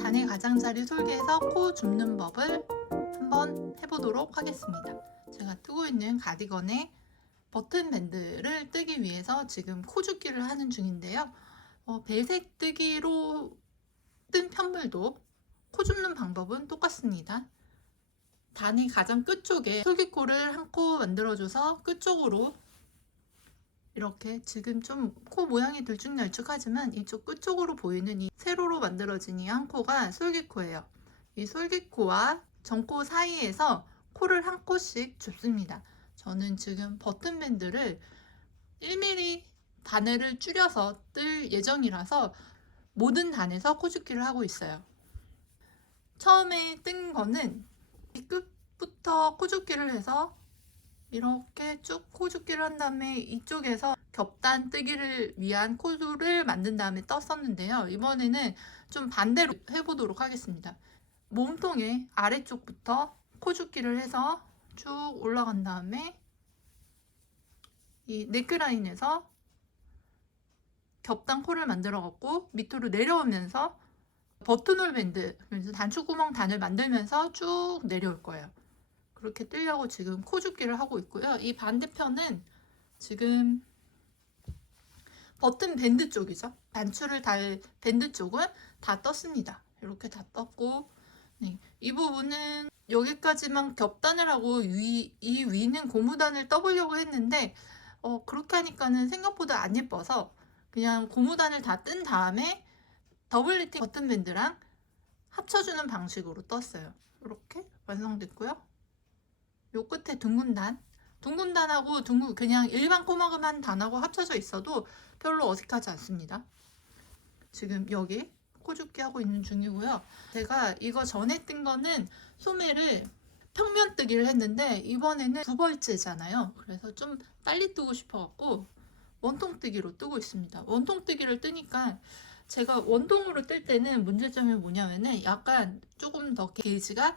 단의 가장자리 솔개에서 코 줍는 법을 한번 해보도록 하겠습니다. 제가 뜨고 있는 가디건의 버튼 밴드를 뜨기 위해서 지금 코 줍기를 하는 중인데요. 어, 배색 뜨기로 뜬 편물도 코 줍는 방법은 똑같습니다. 단의 가장 끝쪽에 솔깃코를 한 코 만들어줘서 끝쪽으로 이렇게 지금 좀 코 모양이 들쭉날쭉하지만 이쪽 끝쪽으로 보이는 이 세로로 만들어진 이 한 코가 솔깃코예요. 이 솔깃코와 전코 사이에서 코를 한 코씩 줍습니다. 저는 지금 버튼 밴드를 1mm 단을 줄여서 뜰 예정이라서 모든 단에서 코줍기를 하고 있어요. 처음에 뜬 거는 이 끝부터 코줍기를 해서 이렇게 쭉 코줍기를 한 다음에 이쪽에서 겹단 뜨기를 위한 코드를 만든 다음에 떴었는데요. 이번에는 좀 반대로 해보도록 하겠습니다. 몸통의 아래쪽부터 코줍기를 해서 쭉 올라간 다음에 이 네크라인에서 겹단 코를 만들어 갖고 밑으로 내려오면서 버튼홀 밴드 단추구멍 단을 만들면서 쭉 내려올 거예요. 그렇게 뜨려고 지금 코 줍기를 하고 있고요. 이 반대편은 지금 버튼 밴드 쪽이죠. 단추를 달 밴드 쪽은 다 떴습니다. 이렇게 다 떴고 네, 이 부분은 여기까지만 겹단을 하고 위, 이 위는 고무단을 떠보려고 했는데 어, 그렇게 하니까는 생각보다 안 예뻐서 그냥 고무단을 다 뜬 다음에 더블 리팅 버튼 밴드랑 합쳐주는 방식으로 떴어요. 이렇게 완성됐고요. 요 끝에 둥근 단, 둥근 단하고 둥근 그냥 일반 꼬마금한 단하고 합쳐져 있어도 별로 어색하지 않습니다. 지금 여기 코줍기 하고 있는 중이고요. 제가 이거 전에 뜬 거는 소매를 평면 뜨기를 했는데 이번에는 두 벌째잖아요. 그래서 좀 빨리 뜨고 싶어갖고 원통 뜨기로 뜨고 있습니다. 원통 뜨기를 뜨니까 제가 원통으로 뜰 때는 문제점이 뭐냐면은 약간 조금 더 게이지가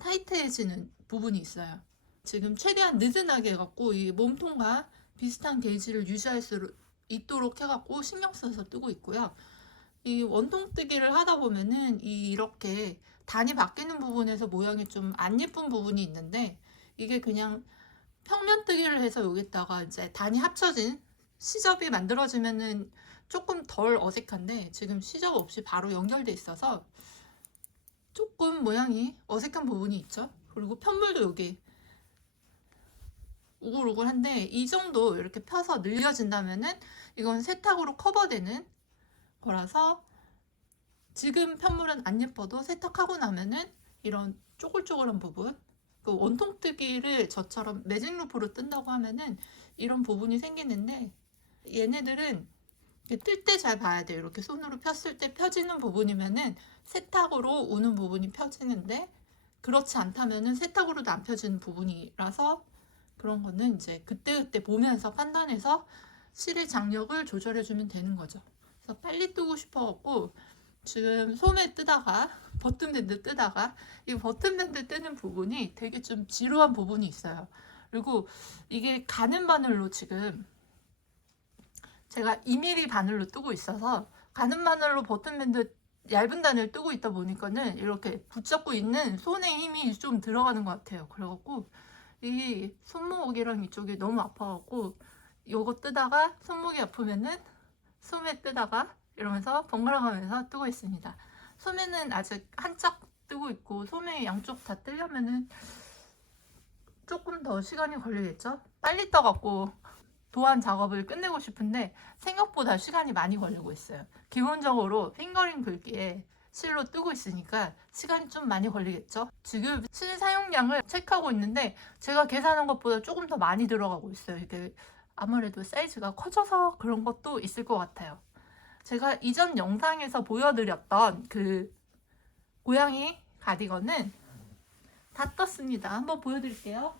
타이트해지는 부분이 있어요. 지금 최대한 느슨하게 해갖고 이 몸통과 비슷한 게이지를 유지할 수 있도록 해갖고 신경 써서 뜨고 있고요. 이 원통 뜨기를 하다 보면은 이 이렇게 단이 바뀌는 부분에서 모양이 좀 안 예쁜 부분이 있는데 이게 그냥 평면 뜨기를 해서 여기다가 이제 단이 합쳐진 시접이 만들어지면은 조금 덜 어색한데 지금 시접 없이 바로 연결돼 있어서 조금 모양이 어색한 부분이 있죠. 그리고 편물도 여기 우글우글한데 이 정도 이렇게 펴서 늘려진다면은 이건 세탁으로 커버되는 거라서 지금 편물은 안 예뻐도 세탁하고 나면은 이런 쪼글쪼글한 부분 그 원통 뜨기를 저처럼 매직 루프로 뜬다고 하면은 이런 부분이 생기는데 얘네들은 뜰 때 잘 봐야 돼요. 이렇게 손으로 폈을 때 펴지는 부분이면은 세탁으로 우는 부분이 펴지는데 그렇지 않다면은 세탁으로도 안 펴지는 부분이라서 그런 거는 이제 그때그때 보면서 판단해서 실의 장력을 조절해 주면 되는 거죠. 그래서 빨리 뜨고 싶어갖고 지금 소매 뜨다가 버튼 밴드 뜨다가 이 버튼 밴드 뜨는 부분이 되게 좀 지루한 부분이 있어요. 그리고 이게 가는 바늘로 지금 제가 2mm 바늘로 뜨고 있어서 가는 바늘로 버튼 밴드 얇은 단을 뜨고 있다 보니까는 이렇게 붙잡고 있는 손에 힘이 좀 들어가는 것 같아요. 그래갖고 이 손목이랑 이쪽이 너무 아파갖고 요거 뜨다가 손목이 아프면은 소매 뜨다가 이러면서 번갈아 가면서 뜨고 있습니다. 소매는 아직 한짝 뜨고 있고 소매 양쪽 다 뜨려면은 조금 더 시간이 걸리겠죠? 빨리 떠갖고 도안 작업을 끝내고 싶은데 생각보다 시간이 많이 걸리고 있어요. 기본적으로 핑거링 긁기에 실로 뜨고 있으니까 시간이 좀 많이 걸리겠죠? 지금 실 사용량을 체크하고 있는데 제가 계산한 것보다 조금 더 많이 들어가고 있어요. 이게 아무래도 사이즈가 커져서 그런 것도 있을 것 같아요. 제가 이전 영상에서 보여드렸던 그 고양이 가디건은 다 떴습니다. 한번 보여드릴게요.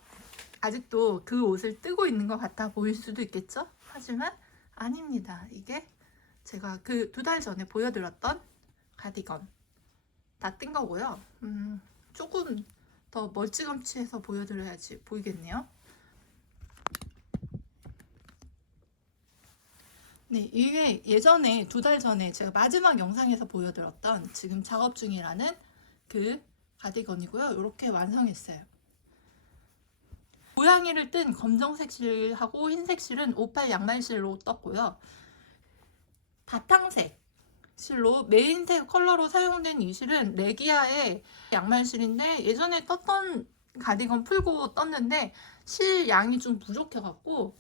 아직도 그 옷을 뜨고 있는 것 같아 보일 수도 있겠죠? 하지만 아닙니다. 이게 제가 그 두 달 전에 보여드렸던 가디건 다 뜬 거고요. 음, 조금 더 멀찌감치해서 보여드려야지 보이겠네요. 네, 이게 예전에 두 달 전에 제가 마지막 영상에서 보여드렸던 지금 작업 중이라는 그 가디건이고요. 이렇게 완성했어요. 고양이를 뜬 검정색 실하고 흰색 실은 오팔 양말 실로 떴고요. 바탕색 실로 메인색 컬러로 사용된 이 실은 레기아의 양말 실인데 예전에 떴던 가디건 풀고 떴는데 실 양이 좀 부족해갖고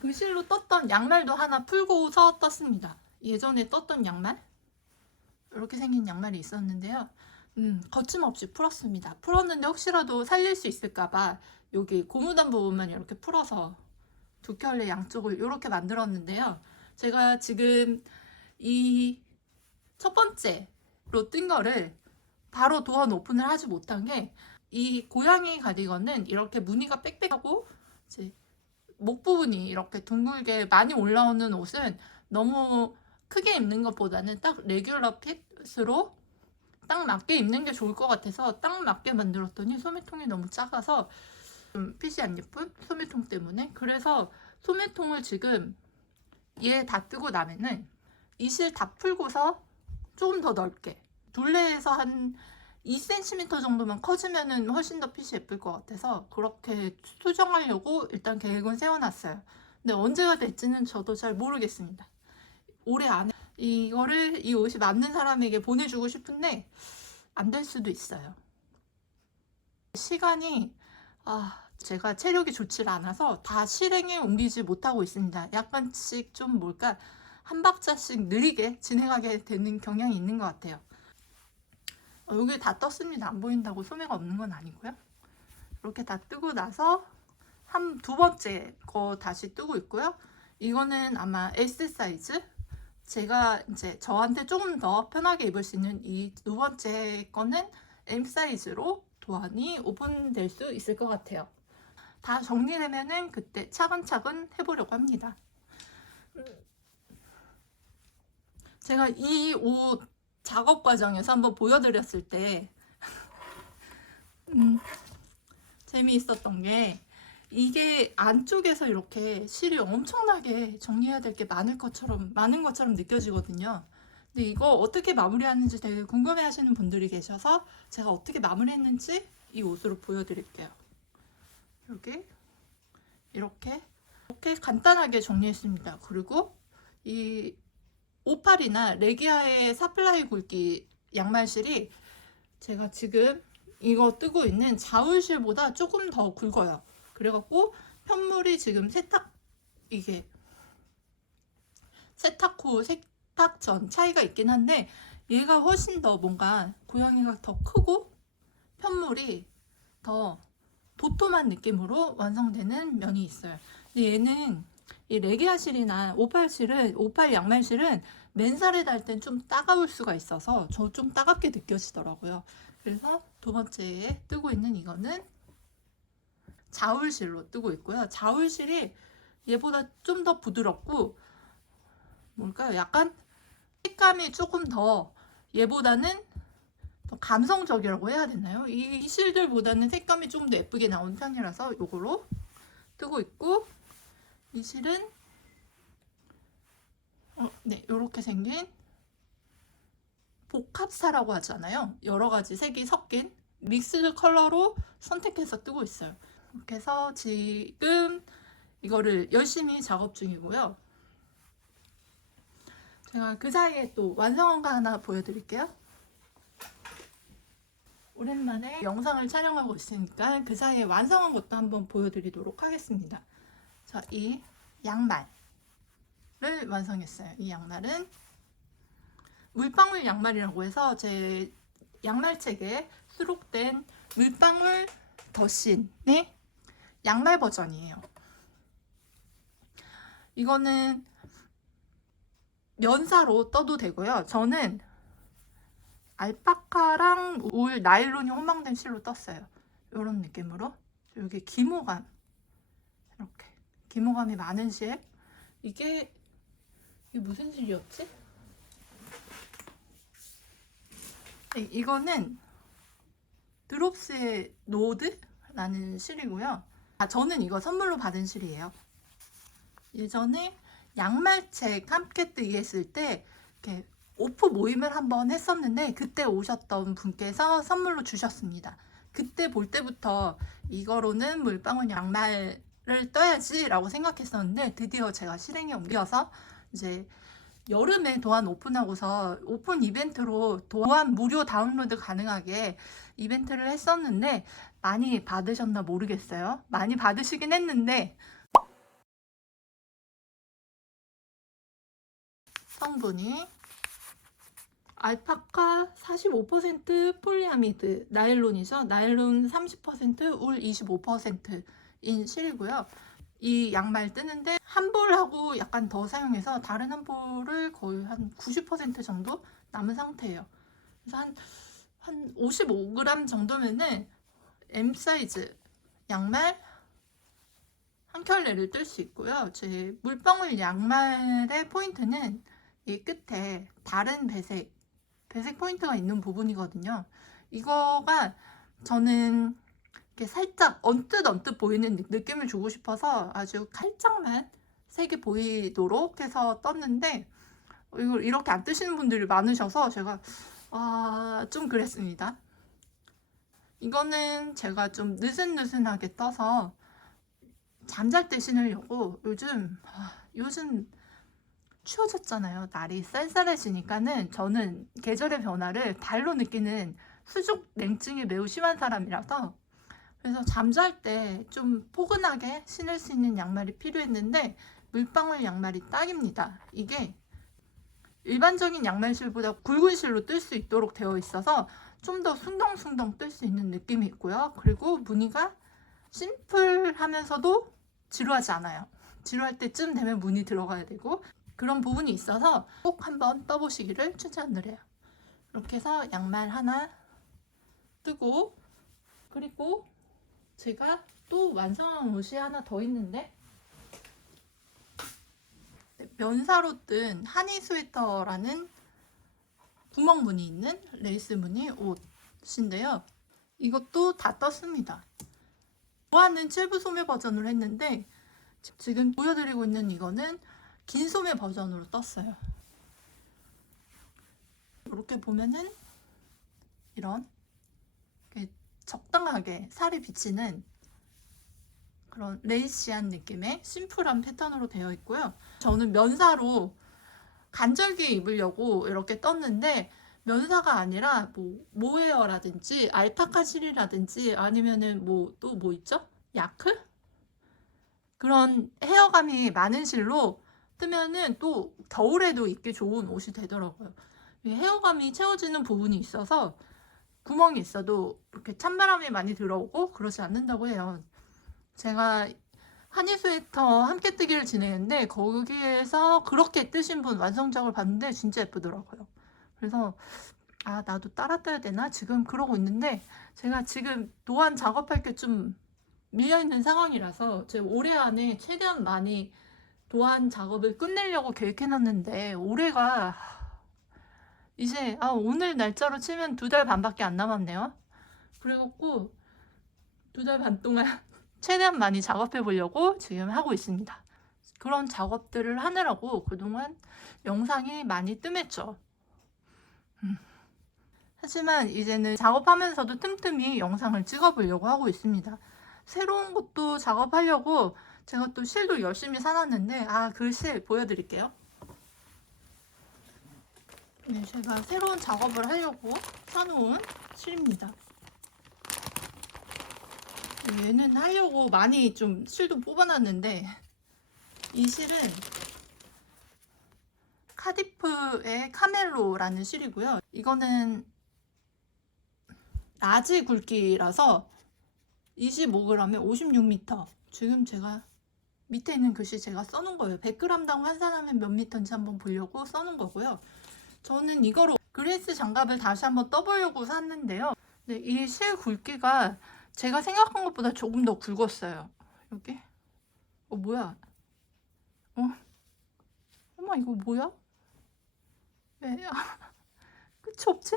그 실로 떴던 양말도 하나 풀고서 떴습니다. 예전에 떴던 양말 이렇게 생긴 양말이 있었는데요. 음, 거침없이 풀었습니다. 풀었는데 혹시라도 살릴 수 있을까봐 여기 고무단 부분만 이렇게 풀어서 두 켤레 양쪽을 이렇게 만들었는데요. 제가 지금 이 첫 번째로 뜬 거를 바로 도안 오픈을 하지 못한 게 이 고양이 가디건은 이렇게 무늬가 빽빽하고 이제 목 부분이 이렇게 둥글게 많이 올라오는 옷은 너무 크게 입는 것보다는 딱 레귤러 핏으로 딱 맞게 입는 게 좋을 것 같아서 딱 맞게 만들었더니 소매통이 너무 작아서 좀 핏이 안 예쁜 소매통 때문에 그래서 소매통을 지금 얘 다 뜨고 나면은 이 실 다 풀고서 조금 더 넓게 둘레에서 한 2cm 정도만 커지면은 훨씬 더 핏이 예쁠 것 같아서 그렇게 수정하려고 일단 계획은 세워놨어요. 근데 언제가 될지는 저도 잘 모르겠습니다. 올해 안에 이거를 이 옷이 맞는 사람에게 보내주고 싶은데 안 될 수도 있어요. 시간이 아 제가 체력이 좋지 않아서 다 실행에 옮기지 못하고 있습니다. 약간씩 좀 뭘까 한 박자씩 느리게 진행하게 되는 경향이 있는 것 같아요. 어, 여기 다 떴습니다. 안 보인다고 소매가 없는 건 아니고요. 이렇게 다 뜨고 나서 한 두 번째 거 다시 뜨고 있고요. 이거는 아마 S 사이즈. 제가 이제 저한테 조금 더 편하게 입을 수 있는 이 두 번째 거는 M 사이즈로 도안이 오픈될 수 있을 것 같아요. 다 정리되면은 그때 차근차근 해보려고 합니다. 음. 제가 이 옷 작업 과정에서 한번 보여드렸을 때 음, 재미있었던 게 이게 안쪽에서 이렇게 실이 엄청나게 정리해야 될 게 많을 것처럼 많은 것처럼 느껴지거든요. 근데 이거 어떻게 마무리하는지 되게 궁금해하시는 분들이 계셔서 제가 어떻게 마무리했는지 이 옷으로 보여드릴게요. 이렇게 이렇게 이렇게 간단하게 정리했습니다. 그리고 이 오팔이나 레기아의 사플라이 굵기 양말실이 제가 지금 이거 뜨고 있는 자울실보다 조금 더 굵어요. 그래갖고 편물이 지금 세탁 이게 세탁 후 세탁 전 차이가 있긴 한데 얘가 훨씬 더 뭔가 고양이가 더 크고 편물이 더 도톰한 느낌으로 완성되는 면이 있어요. 근데 얘는 이 레기아실이나 오팔실은 오팔 양말실은 맨살에 달 땐 좀 따가울 수가 있어서 저 좀 따갑게 느껴지더라고요. 그래서 두 번째에 뜨고 있는 이거는 자울실로 뜨고 있고요. 자울실이 얘보다 좀 더 부드럽고 뭘까요? 약간 색감이 조금 더 얘보다는 더 감성적이라고 해야 되나요? 이 실들보다는 색감이 조금 더 예쁘게 나온 편이라서 이거로 뜨고 있고 이 실은 어, 네 이렇게 생긴 복합사라고 하잖아요. 여러 가지 색이 섞인 믹스 컬러로 선택해서 뜨고 있어요. 이렇게 해서 지금 이거를 열심히 작업 중이고요. 제가 그 사이에 또 완성한 거 하나 보여드릴게요. 오랜만에 영상을 촬영하고 있으니까 그 사이에 완성한 것도 한번 보여드리도록 하겠습니다. 자, 이 양말을 완성했어요. 이 양말은 물방울 양말이라고 해서 제 양말책에 수록된 물방울 더신의 양말 버전이에요. 이거는 면사로 떠도 되고요. 저는 알파카랑 울 나일론이 혼방된 실로 떴어요. 이런 느낌으로 여기 기모감 이렇게 기모감이 많은 실 이게 이게 무슨 실이었지? 네, 이거는 드롭스의 노드라는 실이고요. 아, 저는 이거 선물로 받은 실이에요. 예전에 양말책 함께 뜨기 했을 때 이렇게 오프 모임을 한번 했었는데 그때 오셨던 분께서 선물로 주셨습니다. 그때 볼 때부터 이거로는 물방울 양말을 떠야지라고 생각했었는데 드디어 제가 실행에 옮겨서 이제 여름에 도안 오픈하고서 오픈 이벤트로 도안 무료 다운로드 가능하게 이벤트를 했었는데 많이 받으셨나 모르겠어요. 많이 받으시긴 했는데 성분이 알파카 45% 폴리아미드 나일론이죠. 나일론 30%, 울 25%인 실이고요. 이 양말 뜨는데 한 볼하고 약간 더 사용해서 다른 한 볼을 거의 한 90% 정도 남은 상태예요. 그래서 한, 한 55g 정도면은 M 사이즈 양말 한 켤레를 뜰 수 있고요. 제 물방울 양말의 포인트는 이 끝에 다른 배색, 배색 포인트가 있는 부분이거든요. 이거가 저는 이렇게 살짝 언뜻 언뜻 보이는 느- 느낌을 주고 싶어서 아주 칼짝만 색이 보이도록 해서 떴는데 이걸 이렇게 안 뜨시는 분들이 많으셔서 제가 아, 좀 그랬습니다. 이거는 제가 좀 느슨느슨하게 떠서 잠잘 때 신으려고 요즘 아, 요즘 추워졌잖아요. 날이 쌀쌀해지니까는 저는 계절의 변화를 발로 느끼는 수족 냉증이 매우 심한 사람이라서 그래서 잠잘 때 좀 포근하게 신을 수 있는 양말이 필요했는데 물방울 양말이 딱입니다. 이게 일반적인 양말실보다 굵은 실로 뜰 수 있도록 되어 있어서 좀 더 숭덩숭덩 뜰 수 있는 느낌이 있고요. 그리고 무늬가 심플하면서도 지루하지 않아요. 지루할 때쯤 되면 무늬 들어가야 되고 그런 부분이 있어서 꼭 한번 떠보시기를 추천을 해요. 이렇게 해서 양말 하나 뜨고 그리고 제가 또 완성한 옷이 하나 더 있는데 네, 면사로 뜬 하니 스웨터라는 구멍 무늬 있는 레이스 무늬 옷인데요. 이것도 다 떴습니다. 좋아하는 칠부 소매 버전으로 했는데 지금 보여드리고 있는 이거는 긴 소매 버전으로 떴어요. 이렇게 보면은 이런 적당하게 살이 비치는 그런 레이시한 느낌의 심플한 패턴으로 되어 있고요. 저는 면사로 간절기에 입으려고 이렇게 떴는데 면사가 아니라 뭐 모헤어라든지 알파카 실이라든지 아니면은 뭐 또뭐 있죠? 야크? 그런 헤어감이 많은 실로 뜨면은 또 겨울에도 입기 좋은 옷이 되더라고요. 이 헤어감이 채워지는 부분이 있어서 구멍이 있어도 이렇게 찬바람이 많이 들어오고 그러지 않는다고 해요. 제가 한이 스웨터 함께 뜨기를 진행했는데 거기에서 그렇게 뜨신 분 완성작을 봤는데 진짜 예쁘더라고요. 그래서 아 나도 따라 떠야 되나 지금 그러고 있는데 제가 지금 도안 작업할 게 좀 밀려 있는 상황이라서 제가 올해 안에 최대한 많이 도안 작업을 끝내려고 계획해놨는데 올해가 이제 아 오늘 날짜로 치면 두 달 반밖에 안 남았네요. 그래갖고 두 달 반 동안 최대한 많이 작업해 보려고 지금 하고 있습니다. 그런 작업들을 하느라고 그동안 영상이 많이 뜸했죠. 음. 하지만 이제는 작업하면서도 틈틈이 영상을 찍어보려고 하고 있습니다. 새로운 것도 작업하려고 제가 또 실도 열심히 사놨는데 아 그 실 보여드릴게요. 네, 제가 새로운 작업을 하려고 사놓은 실입니다. 네, 얘는 하려고 많이 좀 실도 뽑아놨는데 이 실은 카디프의 카멜로라는 실이고요. 이거는 라지 굵기라서 25g에 56m. 지금 제가 밑에 있는 글씨 제가 써놓은 거예요. 100g당 환산하면 몇 미터인지 한번 보려고 써놓은 거고요. 저는 이거로 그레이스 장갑을 다시 한번 떠보려고 샀는데요. 네, 이실 굵기가 제가 생각한 것보다 조금 더 굵었어요. 여기? 어, 뭐야? 어? 어머, 이거 뭐야? 왜? 아, 끝이 없지?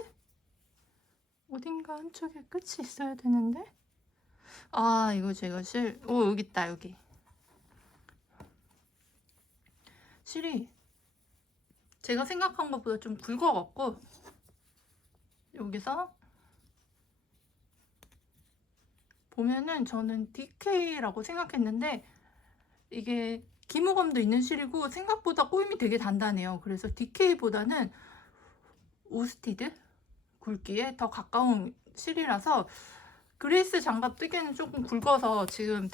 어딘가 한쪽에 끝이 있어야 되는데? 아, 이거 제가 실, 오, 여기 있다, 여기. 실이 제가 생각한 것보다 좀 굵어갖고 여기서 보면은 저는 DK라고 생각했는데 이게 기모감도 있는 실이고 생각보다 꼬임이 되게 단단해요. 그래서 DK보다는 우스티드 굵기에 더 가까운 실이라서 그레이스 장갑 뜨기에는 조금 굵어서 지금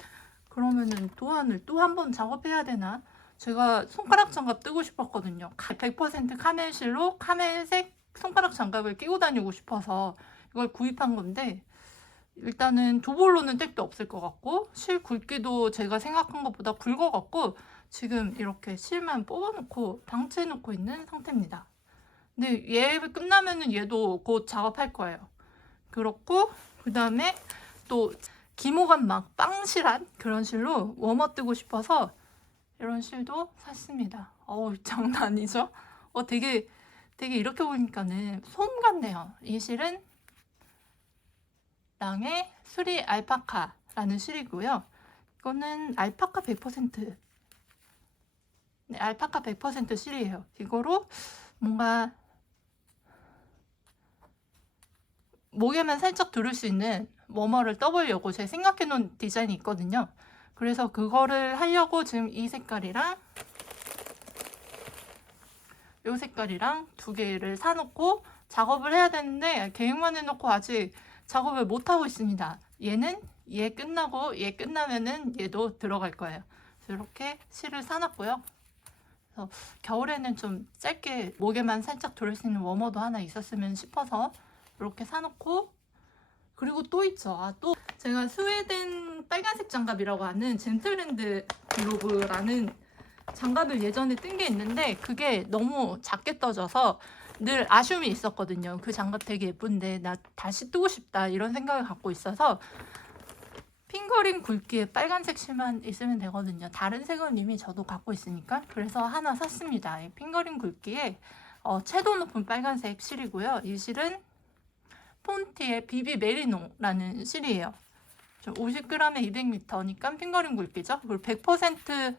그러면은 도안을 또 한 번 작업해야 되나? 제가 손가락 장갑 뜨고 싶었거든요. 100% 카멜실로 카멜색 손가락 장갑을 끼고 다니고 싶어서 이걸 구입한 건데 일단은 도볼로는 택도 없을 것 같고 실 굵기도 제가 생각한 것보다 굵어갖고 지금 이렇게 실만 뽑아놓고 방치해놓고 있는 상태입니다. 근데 얘 끝나면은 얘도 곧 작업할 거예요. 그렇고 그 다음에 또 기모감 막 빵실한 그런 실로 웜어 뜨고 싶어서 이런 실도 샀습니다. 어우 장난 아니죠? 어 되게 되게 이렇게 보니까는 솜 같네요. 이 실은 랑의 수리 알파카라는 실이고요. 이거는 알파카 100% 네, 알파카 100% 실이에요. 이거로 뭔가 목에만 살짝 두를 수 있는 워머를 떠보려고 제가 생각해 놓은 디자인이 있거든요. 그래서 그거를 하려고 지금 이 색깔이랑 이 색깔이랑 두 개를 사놓고 작업을 해야 되는데 계획만 해놓고 아직 작업을 못 하고 있습니다. 얘는 얘 끝나고 얘 끝나면은 얘도 들어갈 거예요. 이렇게 실을 사놨고요. 그래서 겨울에는 좀 짧게 목에만 살짝 두를 수 있는 워머도 하나 있었으면 싶어서 이렇게 사놓고 그리고 또 있죠. 아, 또 제가 스웨덴 빨간색 장갑이라고 하는 젠틀랜드 글로브라는 장갑을 예전에 뜬 게 있는데 그게 너무 작게 떠져서 늘 아쉬움이 있었거든요. 그 장갑 되게 예쁜데 나 다시 뜨고 싶다 이런 생각을 갖고 있어서 핑거링 굵기에 빨간색 실만 있으면 되거든요. 다른 색은 이미 저도 갖고 있으니까 그래서 하나 샀습니다. 이 핑거링 굵기에 어, 채도 높은 빨간색 실이고요. 이 실은 폰티의 비비 메리노라는 실이에요. 50g에 200m니까 핑거링 굵기죠. 그리고 100%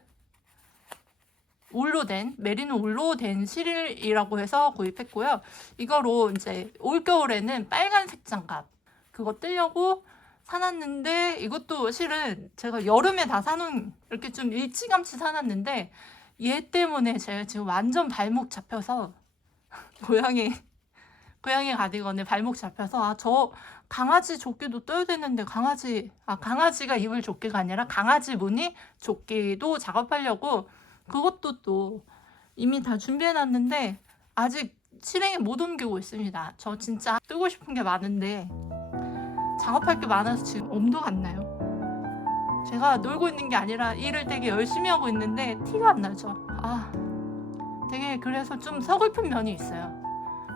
울로 된 메리노 울로 된 실이라고 해서 구입했고요. 이거로 이제 올겨울에는 빨간색 장갑 그거 뜨려고 사놨는데 이것도 실은 제가 여름에 다 사놓은 이렇게 좀 일찌감치 사놨는데 얘 때문에 제가 지금 완전 발목 잡혀서 고양이 고양이 가디건에 발목 잡혀서 아 저 강아지 조끼도 떠야 되는데 강아지 아 강아지가 입을 조끼가 아니라 강아지 무늬 조끼도 작업하려고 그것도 또 이미 다 준비해 놨는데 아직 실행에 못 옮기고 있습니다. 저 진짜 뜨고 싶은 게 많은데 작업할 게 많아서 지금 엄두가 안 나요. 제가 놀고 있는 게 아니라 일을 되게 열심히 하고 있는데 티가 안 나죠. 아, 되게 그래서 좀 서글픈 면이 있어요.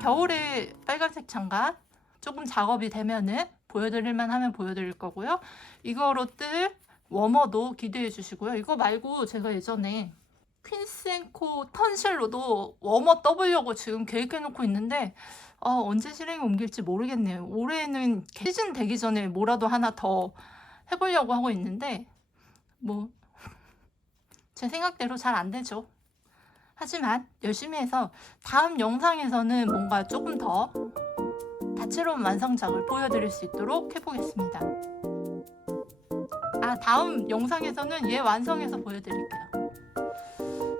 겨울에 빨간색 장갑 조금 작업이 되면은 보여드릴만 하면 보여드릴 거고요. 이거로 뜰 워머도 기대해 주시고요. 이거 말고 제가 예전에 퀸스앤코 턴실로도 워머 떠보려고 지금 계획해 놓고 있는데 어, 언제 실행에 옮길지 모르겠네요. 올해는 시즌 되기 전에 뭐라도 하나 더 해보려고 하고 있는데 뭐 제 생각대로 잘 안 되죠. 하지만 열심히 해서 다음 영상에서는 뭔가 조금 더 다채로운 완성작을 보여드릴 수 있도록 해보겠습니다. 아 다음 영상에서는 얘 완성해서 보여드릴게요.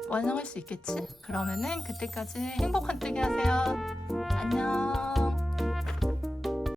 완성할 수 있겠지? 그러면은 그때까지 행복한 뜨기 하세요. 안녕.